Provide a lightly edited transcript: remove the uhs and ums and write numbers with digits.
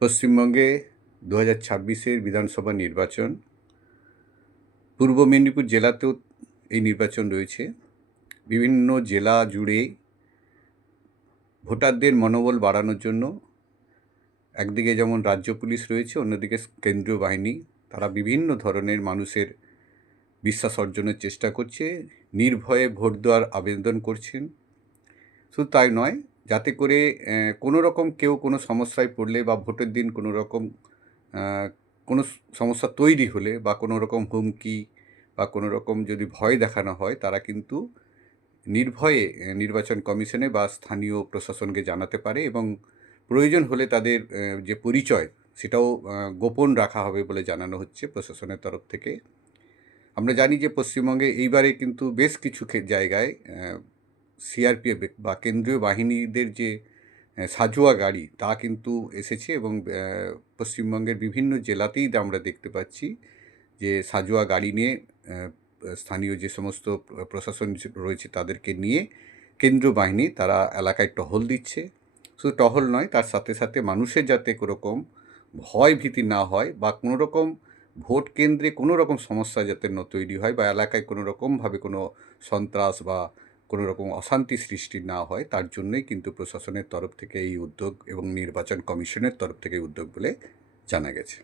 পশ্চিমবঙ্গে 2026-এর বিধানসভা নির্বাচন। পূর্ব মেদিনীপুর জেলাতেও এই নির্বাচন রয়েছে। বিভিন্ন জেলা জুড়ে ভোটারদের মনোবল বাড়ানোর জন্য একদিকে যেমন রাজ্য পুলিশ রয়েছে, অন্যদিকে কেন্দ্রীয় বাহিনী, তারা বিভিন্ন ধরনের মানুষের বিশ্বাস অর্জনের চেষ্টা করছে, নির্ভয়ে ভোট দেওয়ার আবেদন করছেন। শুধু তাই নয়, যাতে করে কোনো রকম কেউ কোনো সমস্যায় পড়লে বা ভোটের দিন কোনো রকম কোনো সমস্যা তৈরি হলে বা কোনো রকম হুমকি বা কোনো রকম যদি ভয় দেখানো হয়, তারা কিন্তু নির্ভয়ে নির্বাচন কমিশনে বা স্থানীয় প্রশাসনকে জানাতে পারে এবং প্রয়োজন হলে তাদের যে পরিচয় সেটাও গোপন রাখা হবে বলে জানানো হচ্ছে প্রশাসনের তরফ থেকে। আমরা জানি যে পশ্চিমবঙ্গে এইবারে কিন্তু বেশ কিছু জায়গায় সিআরপিএফ বা কেন্দ্রীয় বাহিনীদের যে সাঁজোয়া গাড়ি তা কিন্তু এসেছে এবং পশ্চিমবঙ্গের বিভিন্ন জেলাতেই আমরা দেখতে পাচ্ছি যে সাঁজোয়া গাড়ি নিয়ে স্থানীয় যে সমস্ত প্রশাসন রয়েছে তাদেরকে নিয়ে কেন্দ্রীয় বাহিনী তারা এলাকায় টহল দিচ্ছে। শুধু টহল নয়, তার সাথে সাথে মানুষের যাতে কোনোরকম ভয় ভীতি না হয় বা কোনো রকম ভোট কেন্দ্রে কোনো রকম সমস্যা যাতে না তৈরি হয় বা এলাকায় কোনো রকমভাবে কোনো সন্ত্রাস বা কোনো রকম অশান্তি সৃষ্টি না হয়, তার জন্যই কিন্তু প্রশাসনের তরফ থেকে এই উদ্যোগ এবং নির্বাচন কমিশনের তরফ থেকে উদ্যোগ বলে জানা গেছে।